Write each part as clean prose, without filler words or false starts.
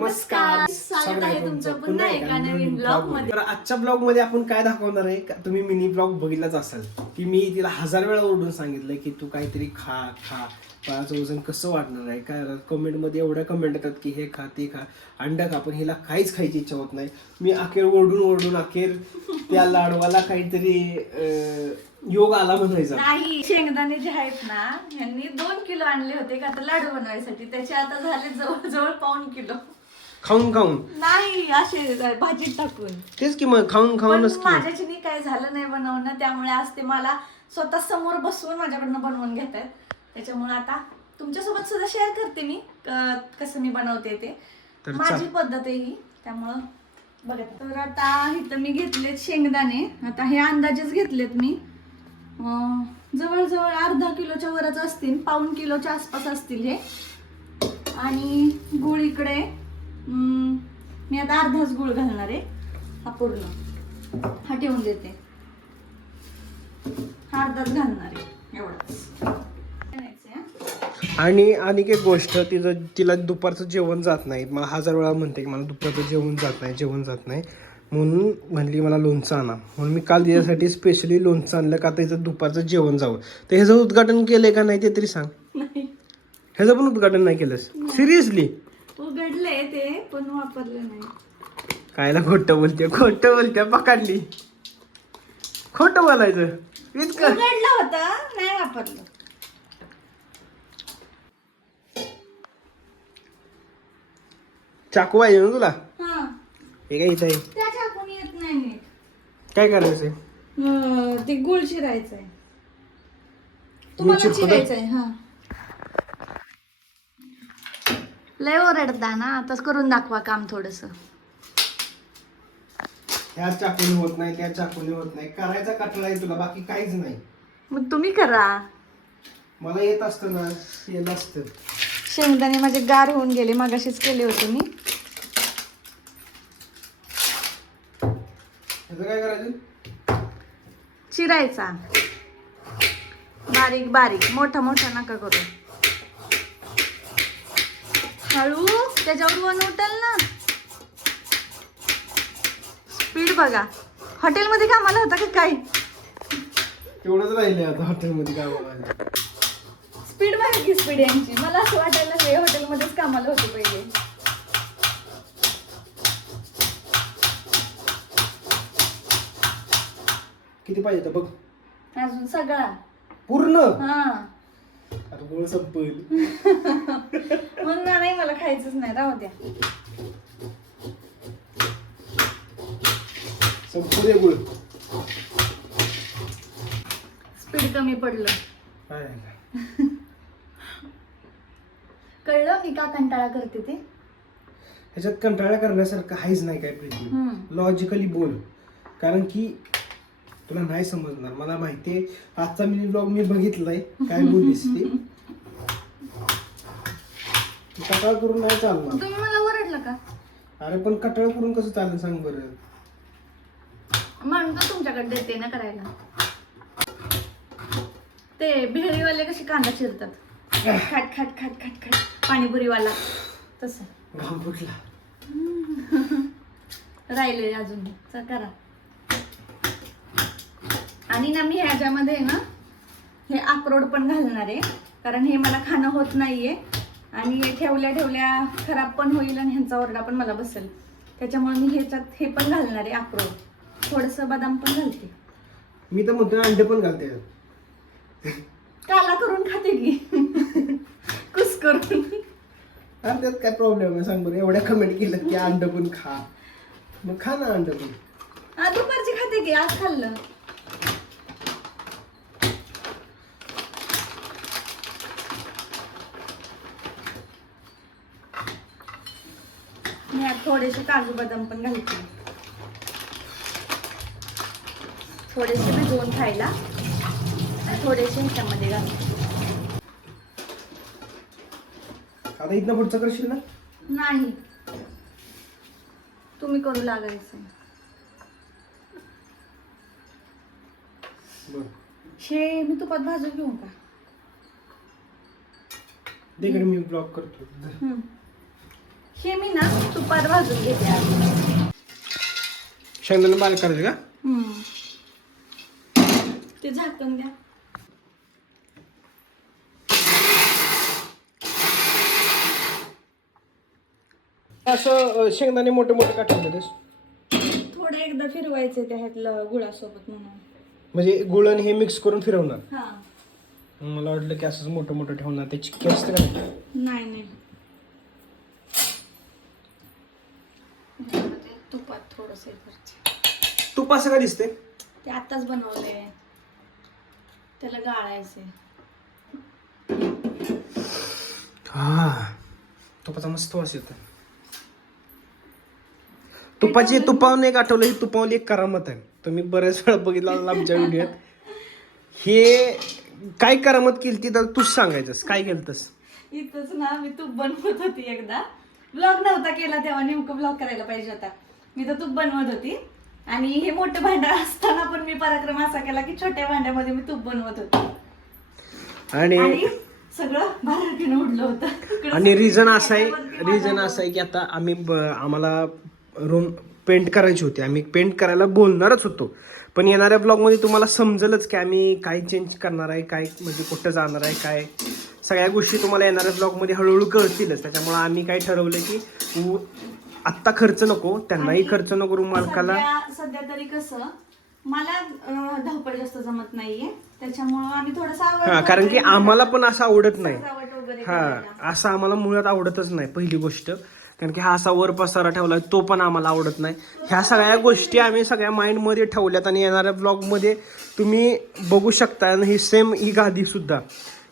नमस्कार, स्वागत आहे तुमचं पुन्हा एका नवीन ब्लॉग मध्ये. तर आजच्या ब्लॉग मध्ये आपण काय दाखवणार आहे, तुम्ही मिनी ब्लॉग बघितलाच असाल की मी तिला 1000 वेळा ओरडून सांगितलंय की तू काहीतरी खा खा, बाळाचं वजन कसं वाढणार आहे. काय कमेंट मध्ये एवढ्या कमेंट येतात की हे खा ते खा, अंडा खा, पण हिला काहीच खायची इच्छा होत नाही. मी अखेर ओरडून अखेर त्या लाडवाला काहीतरी योग आला म्हणायचा. नाही, शेंगदाणे जे आहेत ना यांनी 2 किलो आणले होते का तर लाडू बनवायसाठी, त्याचे आता झाले जवळजवळ 1.5 किलो. खाऊन नाही असे भाजीत टाकून. तेच की मग खाऊनच की. माझ्याच्यानी काय झालं नाही बनवणं, त्यामुळे आज ते मला स्वतः समोर बसवून माझ्याकडनं बनवून घेत आहेत. त्याच्यामुळे आता तुमच्यासोबत सुद्धा शेअर करते मी कसं मी बनवते ते. माझी पद्धत आहे ही, त्यामुळं बघा. तर आता इथं मी घेतलेत शेंगदाणे. आता हे अंदाजेच घेतलेत मी, जवळजवळ अर्धा किलोच्या वरच असतील, 1.5 किलोच्या आसपास असतील हे. आणि गुळ इकडे मी आता अर्धाच गुळ घालणार आहे. हा पूर्ण हा ठेवून देते, हा अर्धाच घालणार आहे एवढंच. आणि एक गोष्ट, तिला दुपारचं जेवण जात नाही. मला 1000 वेळा म्हणते की मला दुपारचं जेवण जात नाही म्हणून म्हणली मला लोणचं आणा. म्हणून मी काल तिच्यासाठी स्पेशली लोणचं आणलं का तिचं दुपारचं जेवण जावं. तर ह्याचं उद्घाटन केलंय का नाही ते तरी सांग. ह्याचं पण उद्घाटन नाही केलंस? सिरियसली? उघडलंय ते पण वापरलं नाही. कायला खोटं बोलते पकडली. खोटं बोलायचं इतकं. उघडलं होतं, नाही वापरलं. चाकू पाहिजे ना तुला? हा, हे काय इथं आहे? त्या चाकून येत नाही नीट. काय करायचंय? ते गुळ चिरायचंय. तुम्हाला चिरायचंय? हा. लय ओरडता ना, आताच करून दाखवा काम थोडस. ह्या चाकूने होत नाही, त्या चाकूने होत नाही. करायचा कटळा आहे तुला, बाकी काहीच नाही. मग तुम्ही करा. मला येत असतं ना, येत असतं. शेंगदाणे माझे गार होऊन गेले, मागाशीच केले होते मी. ह्याचं काय करायचं? चिरायचा बारीक बारीक, मोठा नका करू. हळू, त्याच्यावर वन उठल ना. स्पीड बघा. हॉटेलमध्ये कामाला होता का काय? तेवढंच राहिले आता हॉटेलमध्ये कामाला. स्पीड बघा की, स्पीड यांची. मला असं वाटायला हे हॉटेलमध्येच कामाला होते पहिले. किती पाहिजे तर बघ. अजून सगळा पूर्ण? हा. आता गोळ संपल. म्हणून नाही, मला खायचंच नाही, राहू द्या. संपू दे गुळ. स्पीड कमी पडलं. काय कळलं मी का कंटाळा करते ते? ह्याच्यात कंटाळा करण्यासारखं काहीच नाही काय प्रीती. लॉजिकली बोल, कारण की तुला नाही समजणार. मला माहितीये आजचा मिनी ब्लॉग मी बघितलाय, काय बोललीस ते. कटाळ करून नाही चालणार. तुम्ही मला ओरडलं का? अरे पण कटाळ करून कसं चालेल सांग बरं. म्हणून तर तुमच्याकडे देते ना करायला. ते भेळीवाले कसे कांदा चिरतात, खाट खाट खाट खाट खाट, पाणीपुरीवाला तसं. घाम फुटला. राहिले अजून, चल करा. आणि ना मी ह्याच्यामध्ये ना हे अक्रोड पण घालणार आहे, कारण हे मला खाणं होत नाहीये आणि ठेवल्या खराब पण होईल आणि ह्यांचा ओरडा पण मला बसेल. त्याच्यामुळे मी ह्याच्यात हे पण घालणार आहे अक्रोड, थोडस बदाम पण घालते. मी तर म्हणतो अंडे पण घालते. काला करून खाते की कुस करून. अरे त्यात काय प्रॉब्लेम आहे सांग बरं. एवढ्या कमेंट केलं की अंड पण खा, मग खा ना अंड पण. दुपारची खाते की, आज खाल्लं. मी थोडेसे काजू बदाम पण घालते, थोडेसे भिजवून खायला आणि थोडेसे ह्याच्यामध्ये घालते. आता इथनं पुढचं करशील ना? नाही, तुम्ही करू लागायचं. शे मी तुपात भाजून घेऊ का? दे मी ब्लॉक करतो. हे मी ना तुपात भाजून घेते आधी. शेंगदाणे बारीक करायचे का? ते झाकून द्या. असं शेंगदाणे मोठे मोठे का ठेवलेस? थोडं एकदा फिरवायचं त्याच्यातलं गुळासोबत म्हणून. म्हणजे गुळ आणि हे मिक्स करून फिरवणार. हा. मला वाटलं की असंच मोठं मोठं ठेवणार, ते चिक्की असते का नाही? नाही नाही. तुपात थोडस तूप असं का दिसते? ते आताच बनवलंय, त्याला गाळायचंय. हा, तुपाचा मस्त वास येतो. तुपावून एक आठवलं, ही तुपावली एक करामत आहे. तुम्ही बरेच वेळा बघितलं आमच्या व्हिडिओत. हे काय करामत केली तर तूच सांगायचंस, काय केलंस? इथंच ना मी तूप बनवत होती एकदा. ब्लॉग नव्हता केला तेव्हा, नेमकं ब्लॉग करायला पाहिजे होता. मी तर तूप बनवत होती आणि हे मोठं भांडं असताना पण मी पराक्रम असा केला की छोट्या भांड्यामध्ये मी तूप बनवत होती आणि सगळं बाहेर उडलं होतं. आणि रिझन असं आहे की आता आम्हाला रूम पेंट करायची होती. आम्ही पेंट करायला बोलणारच होतो, पण येणाऱ्या ब्लॉगमध्ये तुम्हाला समजेलच की आम्ही काय चेंज करणार आहे, काय म्हणजे कुठं जाणार आहे, काय सगळ्या गोष्टी तुम्हाला येणाऱ्या ब्लॉगमध्ये हळूहळू कळतीलच. त्याच्यामुळे आम्ही काय ठरवलं की आत्ता खर्च नको, त्यांनाही खर्च नको, रूम मालकाला. सध्या तरी कसं मला धावपळ जास्त जमत नाहीये, त्याच्यामुळे आम्ही थोडंसं कारण की आम्हाला पण असं आवडत नाही. हा, असं आम्हाला मुळात आवडतच नाही पहिली गोष्ट. कारण की हा असा वर पसारा ठेवला तो पण आम्हाला आवडत नाही. ह्या सगळ्या गोष्टी आम्ही सगळ्या माइंडमध्ये ठेवल्यात आणि येणाऱ्या ब्लॉगमध्ये तुम्ही बघू शकता. आणि ही सेम ही गादी सुद्धा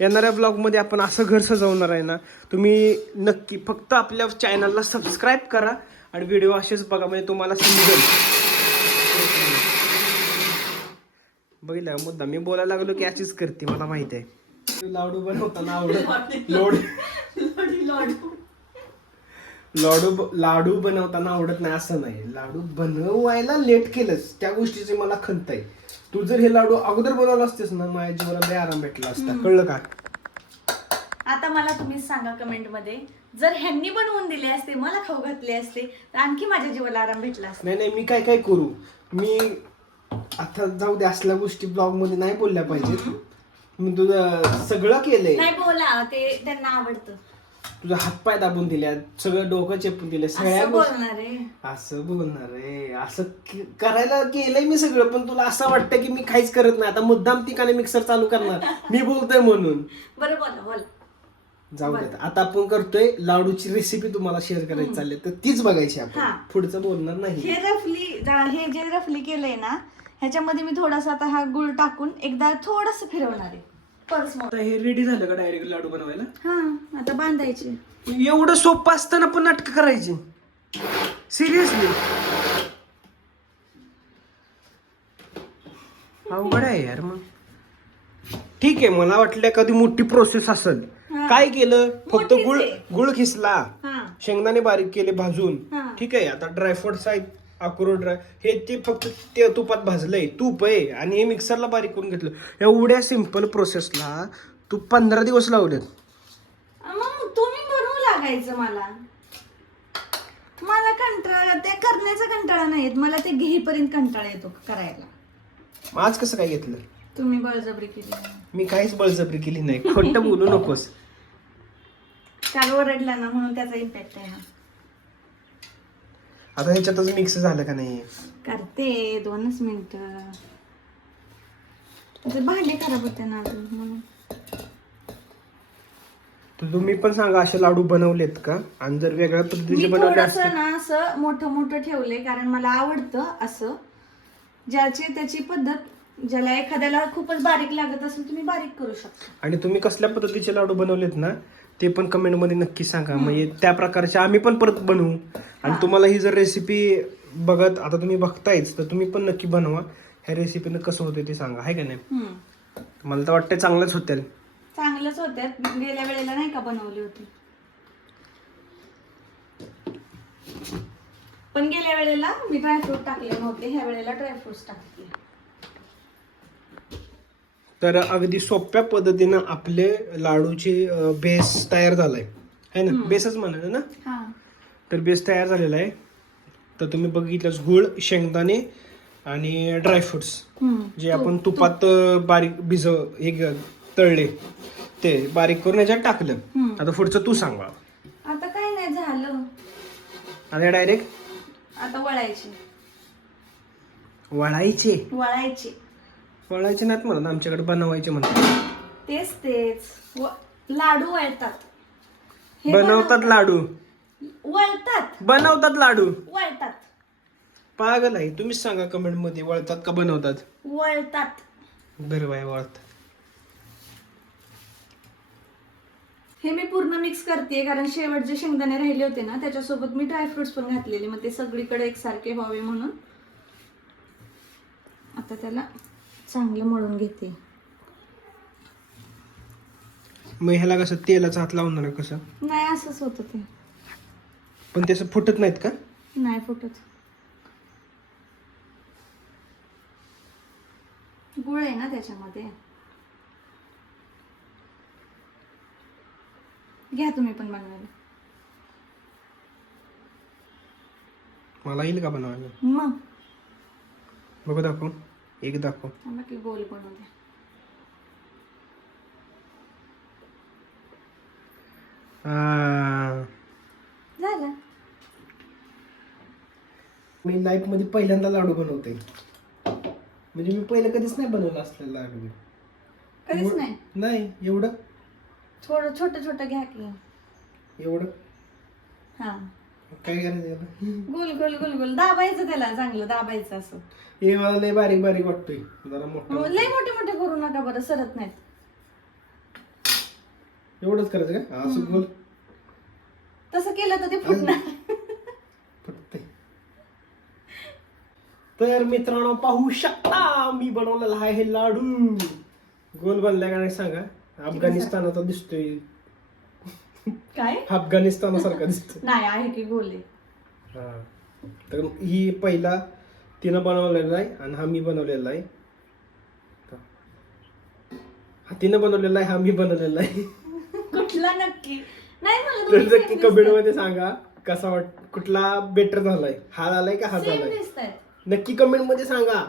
येणाऱ्या ब्लॉगमध्ये आपण असं घर सजवणार आहे ना. तुम्ही नक्की फक्त आपल्या चॅनलला सबस्क्राईब करा आणि व्हिडिओ असेच बघा, म्हणजे तुम्हाला समजेल. बघितलं मुद्दा मी बोलायला लागलो की अशीच करते, मला माहित आहे. लाडू बनवताना लाडू बनवताना आवडत नाही असं नाही. लाडू बनवायला लेट केलंस त्या गोष्टीची मला खंत आहे. तू जर हे लाडू अगोदर बनवलं असतेस ना, माझ्या जीवनाला लय आराम भेटला असता. कळलं का? आता मला तुम्हीच सांगा कमेंट मध्ये, जर ह्यांनी बनवून दिले असते, मला खाऊ घातले असते, तर आणखी माझ्या जीवाला आराम भेटला असता. नाही मी काय करू. मी आता जाऊ दे, असल्या गोष्टी ब्लॉग मध्ये नाही बोलल्या पाहिजेत. मी तुझं सगळं केलंय. नाही बोला, ते त्यांना आवडतं. तुझा हातपाय दाबून दिल्यात, सगळं डोकं चेपून दिले, सगळ्या असं बोलणार आहे. असं करायला केलंय मी सगळं, पण तुला असं वाटतं की मी काहीच करत नाही. आता मुद्दाम ठिकाणी मिक्सर चालू करणार मी बोलतोय म्हणून. बरं बोला. जाऊ देत. आता आपण करतोय लाडूची रेसिपी तुम्हाला शेअर करायची चालली, तर तीच बघायची आपण, पुढचं बोलणार नाही. हे जे रफली केलंय ना, ह्याच्यामध्ये मी थोडासा आता हा गुळ टाकून एकदा थोडस फिरवणार आहे. आता हे रेडी झालं का डायरेक्ट लाडू बनवायला? हा, आता बांधायचे. एवढं सोपं असताना पण नाटक करायची? सिरियसली अवघड आहे यार. मग ठीक आहे, मला वाटलं कधी मोठी प्रोसेस असेल. काय केलं, फक्त गुळ खिसला, शेंगदाणे बारीक केले भाजून, ठीक आहे. आता ड्रायफ्रुट्स आहेत, अक्रोड ड्राय, हे ते फक्त ते तुपात भाजलंय, तूप आहे, आणि हे मिक्सरला बारीक करून घेतलं. एवढ्या सिंपल प्रोसेसला तू 15 दिवस लावलेत. मग तुम्ही बनवू लागायचं. मला कंटाळा, ते करण्याचा कंटाळा नाही येत, मला ते घेईपर्यंत कंटाळा येतो करायला. आज कसं काय घेतलं? तुम्ही बळजबरी केली. मी काहीच बळजबरी केली नाही, खोटं बोलू नकोस. काल ओरडला ना, म्हणून त्याचा इम्पॅक्ट आहे हा. आता ह्याच्यातच मिक्स झालं का नाही? करते 2 मिनिटं. भांडे खराब होते ना अजून म्हणून. तुम्ही पण सांगा, असे लाडू बनवलेत का? आणि जर वेगळ्या पद्धतीचे बनवले असते ना, असं मोठं ठेवले, कारण मला आवडतं असं. ज्याची त्याची पद्धत, ज्याला एखाद्याला खूपच बारीक लागत असेल तुम्ही बारीक करू शकता. आणि तुम्ही कसल्या पद्धतीचे लाडू बनवलेत ना, ते पण कमेंट मध्ये नक्की सांगा. म्हणजे त्या प्रकारचे आम्ही पण परत बनवू. आणि तुम्हाला ही जर रेसिपी बघत आता तुम्ही बघतायच, तर तुम्ही पण नक्की बनवा. ह्या रेसिपीनं कसं होतं ते सांगा, आहे का नाही? मला तर वाटतं चांगलंच होतील. चांगलंच होत्या. गेल्या वेळेला नाही का बनवली होती, पण गेल्या वेळेला मी ड्रायफ्रूट टाकले नव्हते, ह्या वेळेला ड्रायफ्रुट्स टाकले. तर अगदी सोप्या पद्धतीनं आपले लाडूची बेस तयार झालाय, है ना? बेसच म्हणायचं ना. तर बेस तयार झालेला आहे. तर तुम्ही बघितलंच गूळ, शेंगदाणे आणि ड्रायफ्रुट्स जे आपण तुपात बारीक तळले ते बारीक करून याच्यात टाकलं. आता पुढचं तू सांग मला. आता काय नाही झालं. आता डायरेक्ट आता वळायचे वळायचे नाहीत म्हणत, आमच्याकडे बनवायचे म्हणतात. तेच लाडू वळतात. बनवतात लाडू, वळतात लाडू. वळतात. पागल आहे. तुम्हीच सांगा कमेंट मध्ये, वळतात का बनवतात? वळतात. बरं बाय, वळतात. हे मी पूर्ण मिक्स करते कारण शेवट जे शेंगदाणे राहिले होते ना त्याच्यासोबत मी ड्रायफ्रुट्स पण घातलेले, मग ते सगळीकडे एकसारखे व्हावे म्हणून. आता त्याला चांगलं मळून घेते. मग ह्याला कसं तेलाचा हात लावणार कसं? नाही असंच होतं ते. पण ते असं फुटत नाहीत का? नाही फुटत. गुळ आहे ना त्याच्यामध्ये. घ्या तुम्ही पण बनवायला. मला येईल का बनवायला? मग बघू, दाखव, एक दाखव. मला की गोल बनवू द्या. झालं. मी लाईफ मध्ये पहिल्यांदा लाडू बनवते. म्हणजे मी पहिलं कधीच नाही बनवलं असलेलं लाडू. कधीच नाही. एवढं थोडं छोटं घ्या की. एवढं हा काय करायचं त्याला? गोल गोल गोल गोल दाबायचं, त्याला चांगलं दाबायचं असं. हे मला लय बारीक बारीक वाटतोय, जरा मोठं. लय मोठे मोठे करू नका बरं, सरत नाहीत. एवढंच करायचं का असं गोल? तसं केलं तर ते फुटणार. फुटते. तर मित्रांनो पाहू शकता मी बनवलेला आहे हे लाडू. गोल बनल्या का नाही सांगा. अफगाणिस्तानाचा दिसतोय. काय अफगाणिस्तानासारखा दिसतोय. नाही आहे की गोल आहे. हा, तर ही पहिला तिनं बनवलेला आहे आणि हा मी बनवलेला आहे. हा तिनं बनवलेला आहे, हा मी बनवलेला आहे. कुठला नक्की? नाही मला तर नक्की कमेंट मध्ये सांगा कसा कुठला बेटर झालाय, हा झालाय का हा झालाय. दिसतायत. नक्की कमेंट मध्ये सांगा.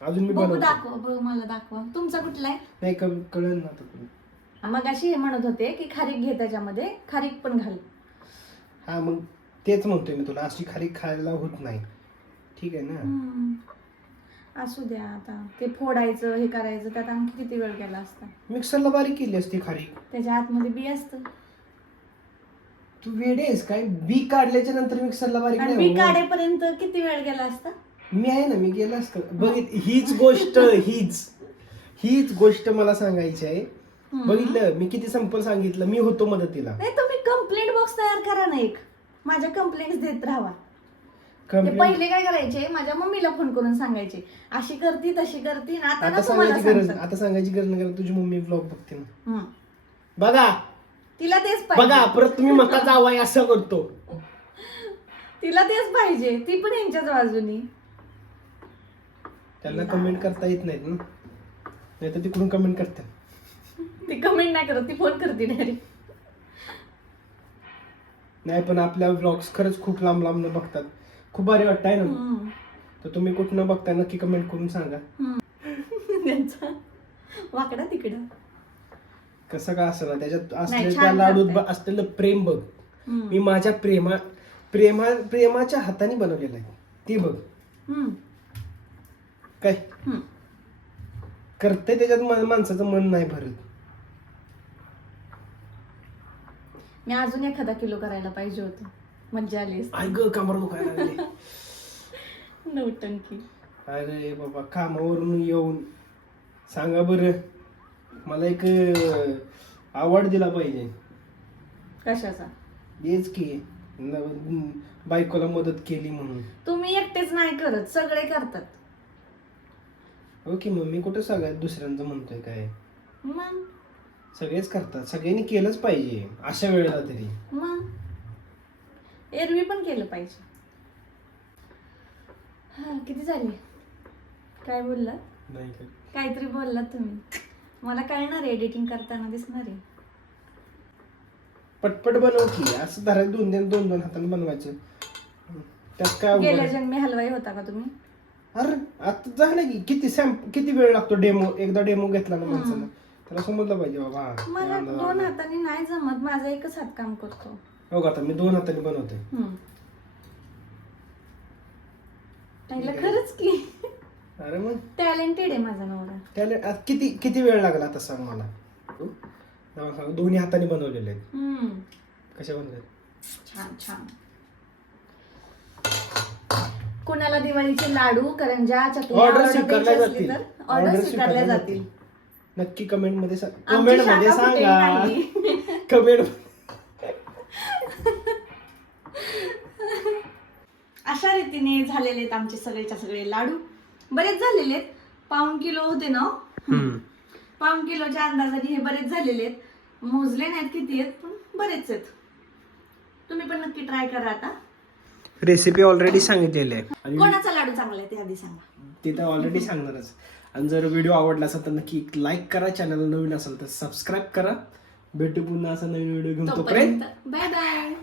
अजून मी बघू, बनवतो. दाखवा बघ, मला दाखवा तुमचा कुठला आहे. नाही कळेल ना आता. मग अशी हे म्हणत होते की खारीक घे, त्याच्यामध्ये खारीक पण घाल. हा मग तेच म्हणतोय मी तुला, अशी खारीक खायला होत नाही. ठीक आहे ना. असू द्या. आता ते फोडायचं हे करायचं त्यात आणखी किती वेळ गेला असता. मिक्सरला बारीक केली असती खारीक. त्याच्या आतमध्ये बी असतं. तू वेडे आहेस काय? बी काढल्याच्या नंतर मिक्सरला बारीक आणि नाही बी होत. काढेपर्यंत किती वेळ गेला असता. मी आहे ना, मी गेला असतो. हीच गोष्ट मला सांगायची आहे. बघितलं मी किती सिंपल सांगितलं. मी होतो मदतीला. नाही तुम्ही कंप्लेंट बॉक्स तयार करा ना एक, माझ्या कंप्लेंट्स देत राहा. ते पहिले काय करायचे, माझ्या मम्मीला फोन करून सांगायचे अशी करती तशी करती. आता सांगायची गरज नाही. तुझी मम्मी ब्लॉग बघते ना. बघा तिला तेच बघा पाहिजे. परत तुम्ही मका जावाय असं करतो. तिला तेच पाहिजे. ती पण यांच्याच बाजूनी. त्यांना कमेंट करता येत नाहीत ना, नाही तर तिकडून कमेंट करतात. ती कमेंट नाही करत, ती फोन करते डायरेक्ट. नाही पण आपल्या ब्लॉग्स खरंच खूप लांब लांब न बघतात. खूप भारी वाटतंय ना. तर तुम्ही कुठनं बघताय नक्की कमेंट करून सांगा. त्यांचा वाकडा तिकडं कसं का असं ना, त्याच्यात नाही, असलेलं छान त्या लाडूत करताय. असलेलं प्रेम बघ. मी माझ्या प्रेमाच्या हाताने बनवलेलं आहे ते बघ. काय करते त्याच्यात माणसाचं मन नाही भरत. मी अजून एखादा किलो करायला पाहिजे होतं, मज्जा आली असती. आई ग कामावर दुखायला लागली. नौटंकी. अरे बाबा कामावरून येऊन सांगा बरं, मला एक अवॉर्ड दिला पाहिजे. कशाचा? हेच की बायकोला मदत केली म्हणून. तुम्ही एकटेच नाही करत, सगळे करतात. ओके मग मी कुठं सगळ्यात दुसऱ्यांचं म्हणतोय काय. मग सगळेच करतात, सगळ्यांनी केलंच पाहिजे अशा वेळेला तरी. मग एरवी पण केलं पाहिजे. हा किती झाली? काय बोललात? नाही काहीतरी बोललात तुम्ही, मला कळणार आहे, एडिटिंग करताना दिसणार आहे. पटपट बनव की, असं धरायचं दोन दोन हाताने बनवायचं, त्यात काय अवघड गेल्या आहे? जन्मी हलवाई होता का तुम्ही? अरे आता झालं की किती वेळ लागतो डेमो, एकदा डेमो घेतला ना माणसानं त्याला समजलं पाहिजे बाबा हा, मला हे अंदाज 2 आला. हाताने नाही जमत, माझा एकच हात काम करतो. हो का, आता मी 2 हाताने बनवतोय. पहिलं खरंच की अरे मग टॅलेंटेड आहे माझा नवरा. त्याला किती वेळ लागला आता सांग मला तू. तेव्हा सांग, दोन्ही हाताने बनवलेले आहेत. कशा बनले? छान छान. कोणाला दिवाळीचे लाडू, करंजा, चकल्या ऑर्डर order स्वीकारल्या द्यायची असली जातील. तर ऑर्डर स्वीकारल्या जातील. नक्की कमेंट मध्ये आमची कमेंट मध्ये शाखा कुठेही सांगा. नाहीये. कमेंट अशा रीतीने झालेले आहेत आमचे सगळे लाडू. बरेच झालेले आहेत, 1.5 किलो होते ना. 1.5 किलोच्या अंदाजाने हे बरेच झालेले आहेत. मोजले नाहीत किती आहेत, पण बरेच आहेत. तुम्ही पण नक्की ट्राय करा आता. रेसिपी ऑलरेडी सांगितलेली आहे आणि कोणाचा लाडू चांगला आहे ते आधी सांगा. ते तर ऑलरेडी सांगणारच. आणि जर व्हिडिओ आवडला असेल तर नक्की लाईक करा, चॅनल नवीन असेल तर सबस्क्राईब करा. भेटू पुन्हा असा नवीन व्हिडिओ घेऊन, तोपर्यंत बाय बाय.